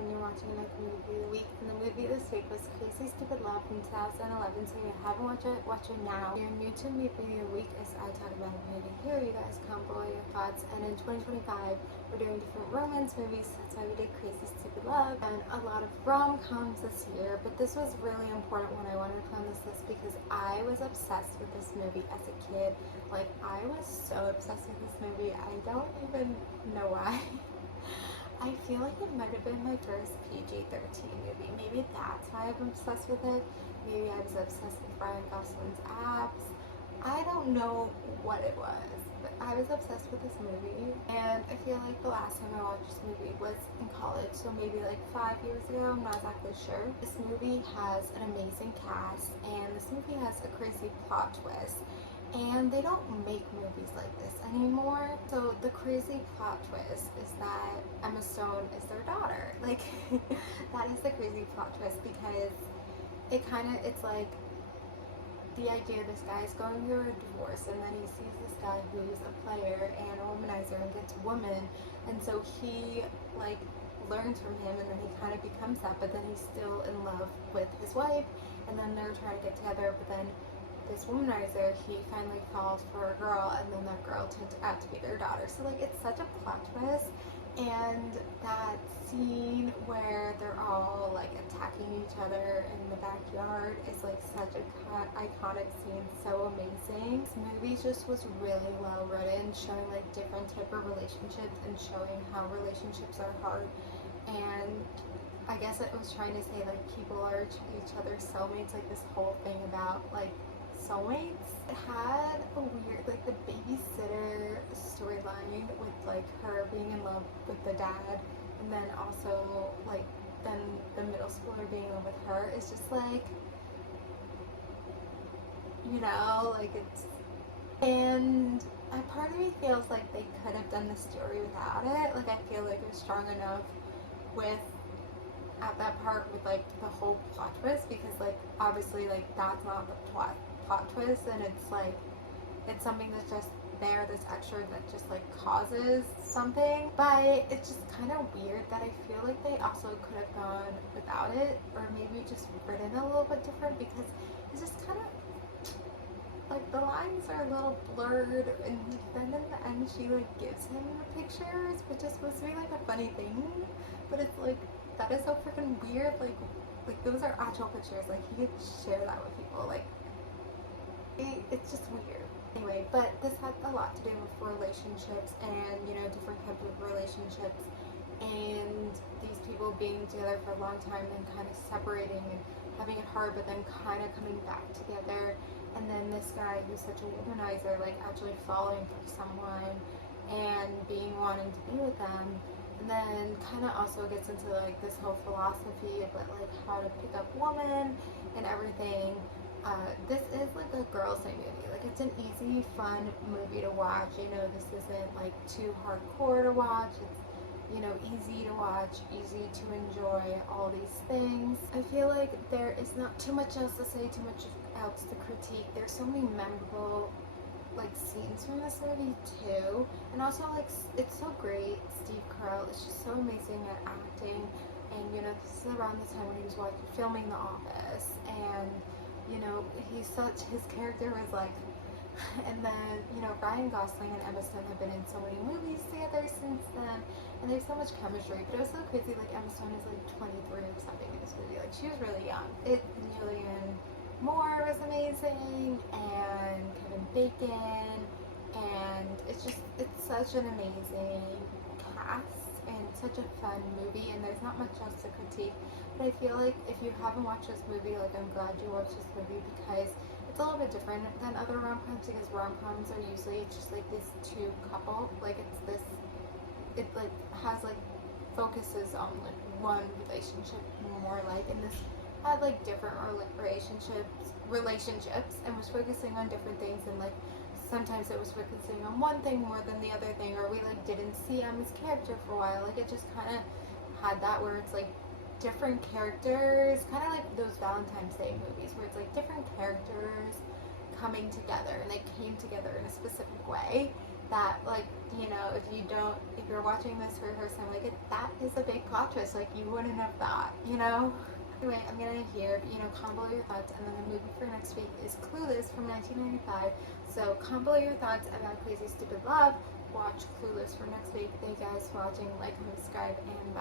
and you're watching like movie of the week. And the movie this week was Crazy Stupid Love from 2011. So if you haven't watched it, watch it now. If you're new to movie of the week, as I talk about a movie here, you guys come below your thoughts. And in 2025, we're doing different romance movies. That's why we did Crazy Stupid Love and a lot of rom-coms this year. But this was really important when I wanted to put on this list because I was obsessed with this movie as a kid. Like, I was so obsessed with this movie. I don't even know why. I feel like it might have been my first PG-13 movie. Maybe that's why I'm obsessed with it. Maybe I was obsessed with Ryan Gosling's abs. I don't know what it was, but I was obsessed with this movie. And I feel like the last time I watched this movie was in college, so maybe like 5 years ago, I'm not exactly sure. This movie has an amazing cast, and this movie has a crazy plot twist. And they don't make movies like this anymore. So the crazy plot twist is that Emma Stone is their daughter. Like, that is the crazy plot twist because it's like the idea this guy is going through a divorce and then he sees this guy who's a player and a womanizer and gets a woman. And so he, like, learns from him and then he kind of becomes that, but then he's still in love with his wife and then they're trying to get together, but then this womanizer, he finally falls for a girl and then that girl turns out to be their daughter. So like, it's such a plot twist. And that scene where they're all like attacking each other in the backyard is like such a iconic scene, so amazing. This movie just was really well written, showing like different type of relationships and showing how relationships are hard. And I guess it was trying to say like people are each other's soulmates, like this whole thing about like soulmates. It had a weird, like, the babysitter storyline with like her being in love with the dad, and then also like then the middle schooler being in love with her. It's just like, you know, like it's, and a part of me feels like they could have done the story without it. Like, I feel like it was strong enough with at that part with like the whole plot twist, because like obviously like that's not the plot twist, and it's like it's something that's just there, this extra that just like causes something. But it's just kind of weird that I feel like they also could have gone without it, or maybe just written a little bit different, because it's just kind of like the lines are a little blurred, and then in the end she like gives him the pictures, which is supposed to be like a funny thing, but it's like, that is so freaking weird. Like those are actual pictures. Like, he could share that with people. Like, it's just weird. Anyway, but this had a lot to do with relationships and, you know, different types of relationships, and these people being together for a long time and kind of separating and having it hard, but then kind of coming back together. And then this guy who's such a womanizer, like actually falling for someone and wanting to be with them. And then kind of also gets into like this whole philosophy about like how to pick up women and everything. This is like a girls' night movie. Like, it's an easy, fun movie to watch. You know, this isn't like too hardcore to watch. It's, you know, easy to watch, easy to enjoy, all these things. I feel like there is not too much else to say, too much else to critique. There's so many memorable like scenes from this movie too, and also like it's so great. Steve Carell is just so amazing at acting, and you know, this is around the time when he was filming The Office, and you know, his character was like, and then you know, Ryan Gosling and Emma Stone have been in so many movies together since then, and they have so much chemistry. But it was so crazy, like Emma Stone is like 23 or something in this movie. Like, she was really young. Julianne Moore was amazing, and Kevin Bacon, and it's such an amazing cast and such a fun movie, and there's not much else to critique. But I feel like if you haven't watched this movie, like, I'm glad you watched this movie, because it's a little bit different than other rom-coms, because rom-coms are usually just like this two couple, like it like has like focuses on like one relationship more, like, and this had like different relationships and was focusing on different things, and like sometimes it was focusing on one thing more than the other thing, or we like didn't see Emma's character for a while. Like, it just kind of had that where it's like different characters, kind of like those Valentine's Day movies where it's like different characters coming together, and they came together in a specific way. that, like, you know, if you're watching this for the first time, like, that is a big plot twist. Like, you wouldn't have thought, you know? Anyway, I'm gonna hear, you know, comment below your thoughts, and then the movie for next week is Clueless from 1995. So comment below your thoughts about Crazy Stupid Love. Watch Clueless for next week. Thank you guys for watching. Like and subscribe, and bye.